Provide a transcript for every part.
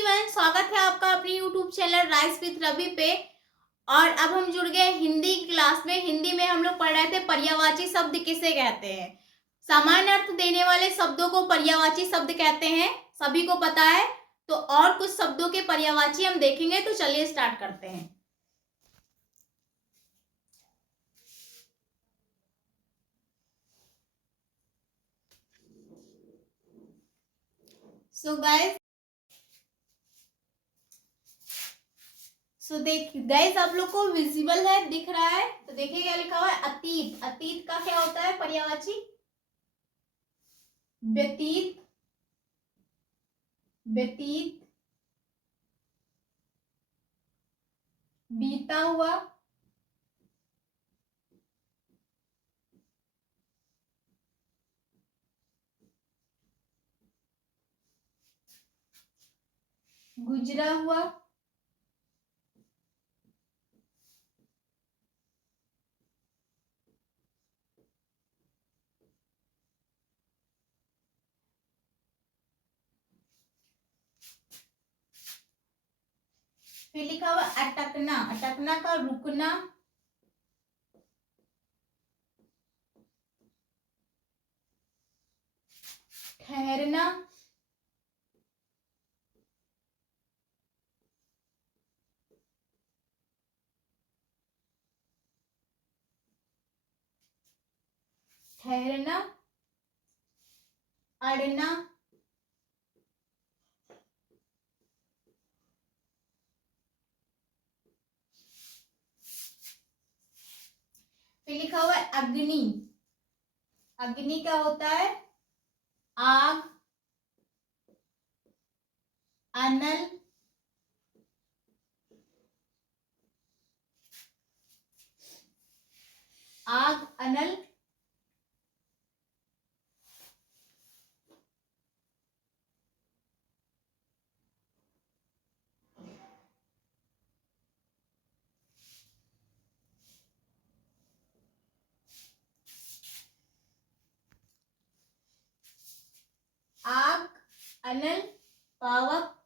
Everyone, स्वागत है आपका अपनी YouTube channel rice with Ravi पे। और अब हम जुड़ गए हिंदी क्लास में। हिंदी में हम लोग पढ़ रहे थे पर्यायवाची शब्द किसे कहते हैं। सामान्य अर्थ देने वाले शब्दों को पर्यायवाची शब्द कहते हैं, सभी को पता है। तो और कुछ शब्दों के पर्यायवाची हम देखेंगे, तो चलिए स्टार्ट करते हैं। सो गाइस देख गाइस, आप लोग को विजिबल है, दिख रहा है? तो देखिए क्या लिखा हुआ है, अतीत। अतीत का क्या होता है पर्यायवाची? व्यतीत। व्यतीत, बीता हुआ, गुजरा हुआ, फिर लिखा हुआ अटकना। अटकना का रुकना, ठहरना, ठहरना, अड़ना, फिर लिखा हुआ है अग्नि। अग्नि क्या होता है? आग, अनल, आग, अनल, आग, अनल, पावक,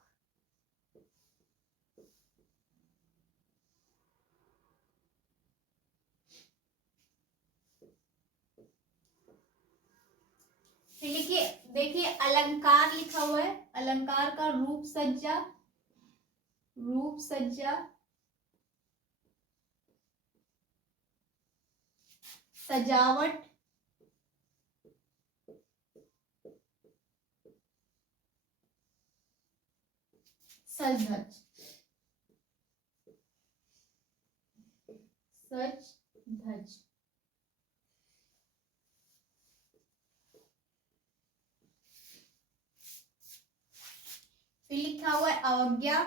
फिर लिखिए, देखिए अलंकार लिखा हुआ है। अलंकार का रूप सज्जा, रूप सज्जा, सजावट, सज धज। सच धज। फिर लिखा हुआ है अवज्ञा।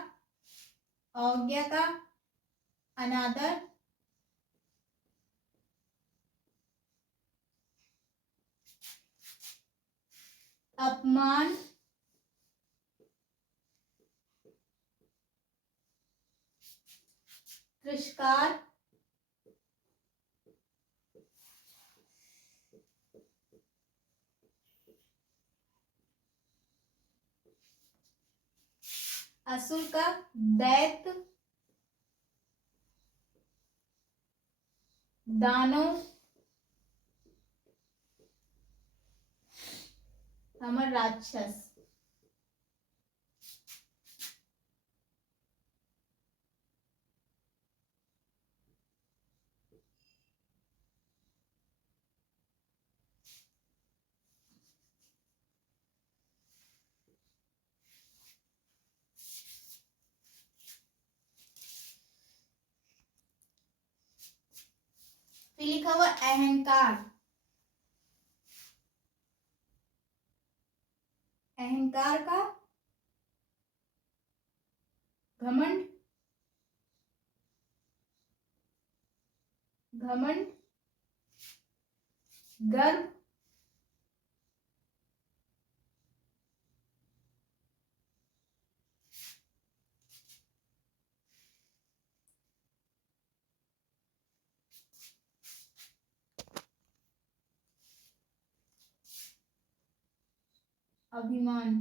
अवज्ञा का अनादर, अपमान, तिरस्कार, असुर का दैत्य, दानव, हमर राक्षस। फिर लिखा हुआ अहंकार। अहंकार का घमंड, घमंड, गर्व, अभिमान।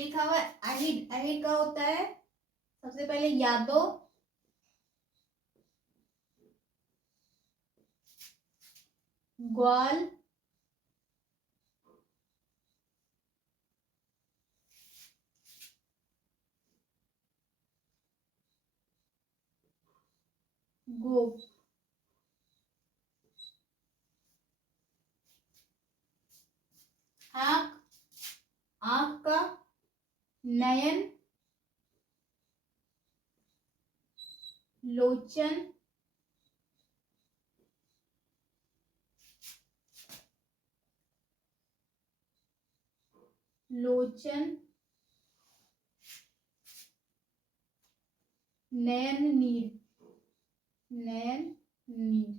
लिखा हुआ है अहिड। अहिड का होता है सबसे पहले यादव, ग्वाल, गोप। आंख, आंख का नयन, लोचन, लोचन, नयन नीर, नयन नीर।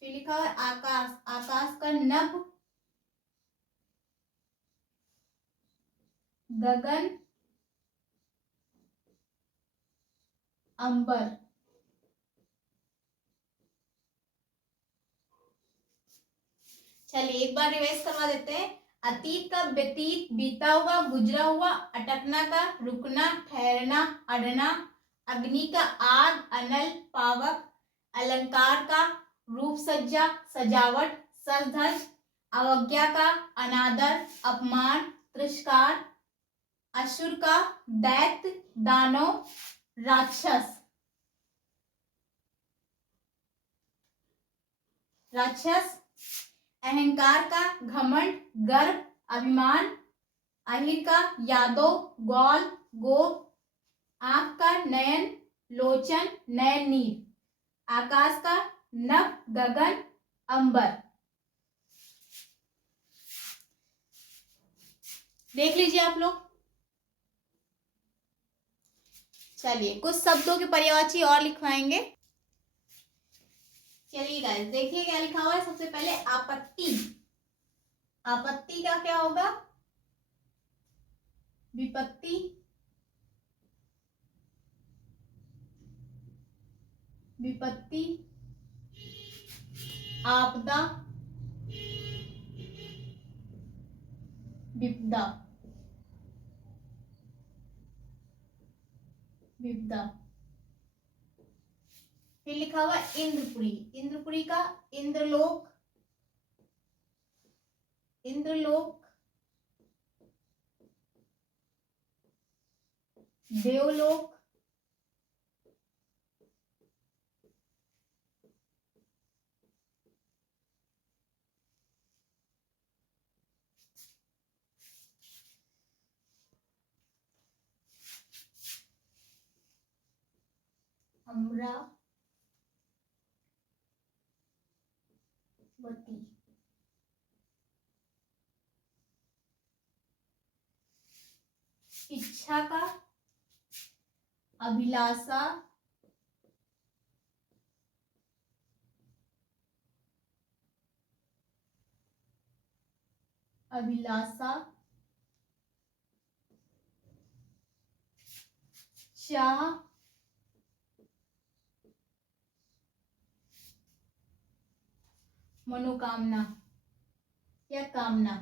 फिर लिखा हुआ है आकाश। आकाश का नभ, गगन, अंबर। चलिए एक बार रिवाइज करवा देते हैं। अतीत का व्यतीत, बीता हुआ, गुजरा हुआ। अटकना का रुकना, ठहरना, अड़ना। अग्नि का आग, अनल, पावक। अलंकार का रूप सज्जा, सजावट, सज धज। अवज्ञा का अनादर, अपमान, तिरस्कार। असुर का दैत्य, दानव, राक्षस। राक्षस। अहंकार का घमंड, गर्व, अभिमान। अहिर का यादव, ग्वाल, गोप। आंख का नयन, लोचन, नयन नीर। आकाश का नभ, गगन, अंबर। देख लीजिए आप लोग। चलिए कुछ शब्दों के पर्यायवाची और लिखवाएंगे। चलिए गाइस देखिए क्या लिखा हुआ है। सबसे पहले आपत्ति। आपत्ति का क्या होगा? विपत्ति, विपत्ति, आपदा, विपदा, विपदा। फिर लिखा हुआ इंद्रपुरी। इंद्रपुरी का इंद्रलोक, इंद्रलोक, देवलोक, अमरावती। इच्छा का अभिलाषा, अभिलाषा, चाह, मनोकामना या कामना।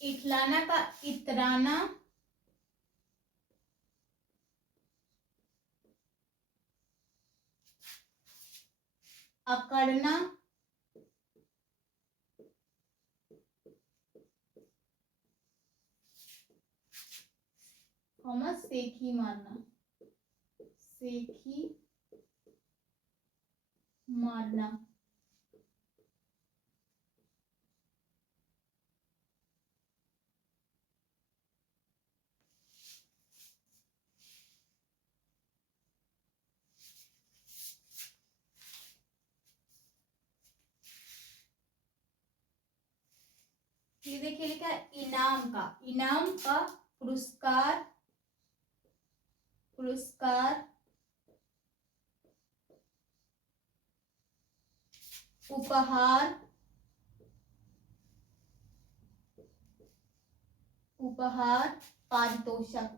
इठलाना का इतराना, अकड़ना, सेखी मारना, सेखी मारना। ये देखिए लिखा है इनाम का। इनाम का पुरस्कार, पुरस्कार, उपहार, पारितोषक।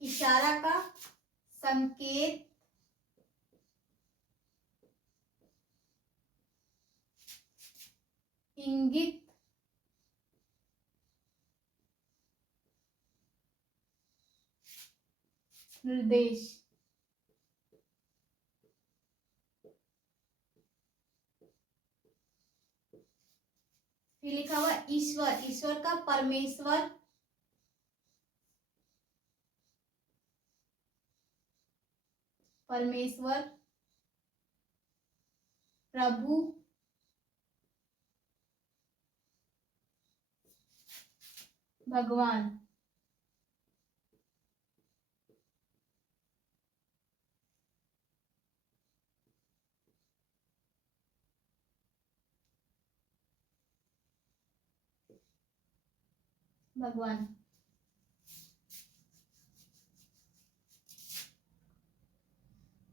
इशारा का संकेत, इंगित, निर्देश। फिर लिखा हुआ ईश्वर, ईश्वर का परमेश्वर, प्रभु, भगवान।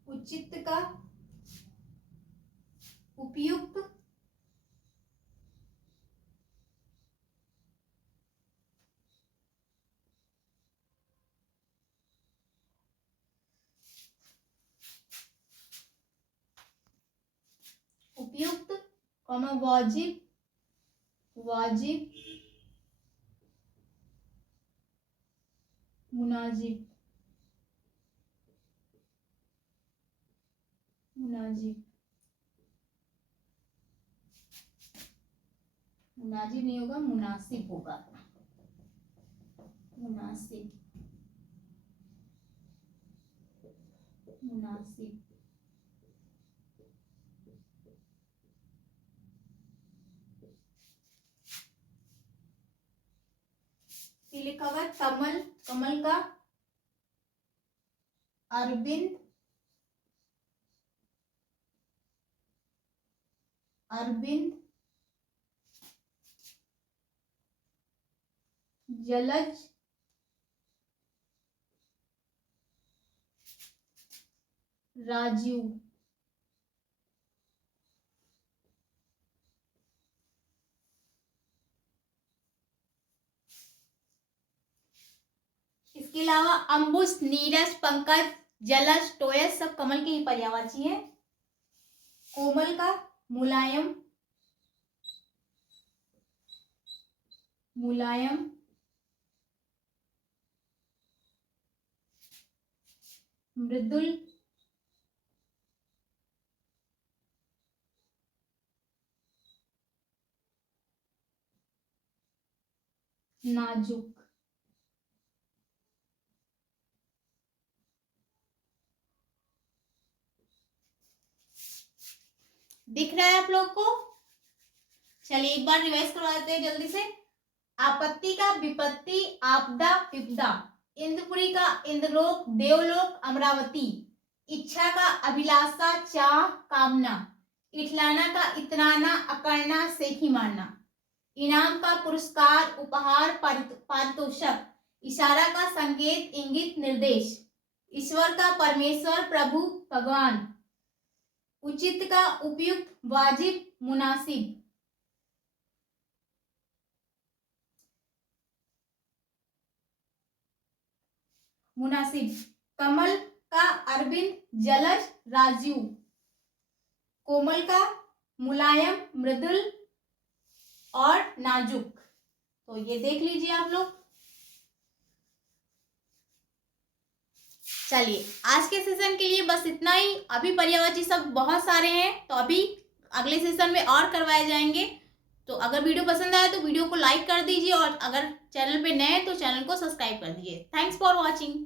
उचित का उपयुक्त, वाजिब, मुनाजिब। मुनाजिब नहीं होगा, मुनासिब होगा, मुनासिब। लिखा हुआ कमल, कमल का अरविंद, जलज, राजीव। इसके अलावा अम्बुस, नीरज, पंकज, जलज, टोयस सब कमल के ही पर्यायवाची हैं। कोमल का मुलायम, मृदुल, नाजुक। दिख रहा है आप लोग को? चलिए एक बार रिवाइज करवा देते हैं जल्दी से। आपत्ति का विपत्ति, आपदा, विपदा। इंद्रपुरी का इंद्रलोक, देवलोक, अमरावती। इच्छा का अभिलाषा, चाह, कामना। इठलाना का इतराना, अकड़ना, सेखी मारना। इनाम का पुरस्कार, उपहार, पारितोषक। इशारा का संकेत, इंगित, निर्देश। ईश्वर का परमेश्वर, प्रभु, भगवान। उचित का उपयुक्त, वाजिब, मुनासिब। कमल का अरविंद, जलज, राजीव। कोमल का मुलायम, मृदुल और नाजुक। तो ये देख लीजिए आप लोग। चलिए आज के सेशन के लिए बस इतना ही। अभी पर्यायवाची शब्द बहुत सारे हैं, तो अभी अगले सेशन में और करवाए जाएंगे। तो अगर वीडियो पसंद आया तो वीडियो को लाइक कर दीजिए, और अगर चैनल पे नए हैं तो चैनल को सब्सक्राइब कर दीजिए। Thanks for watching.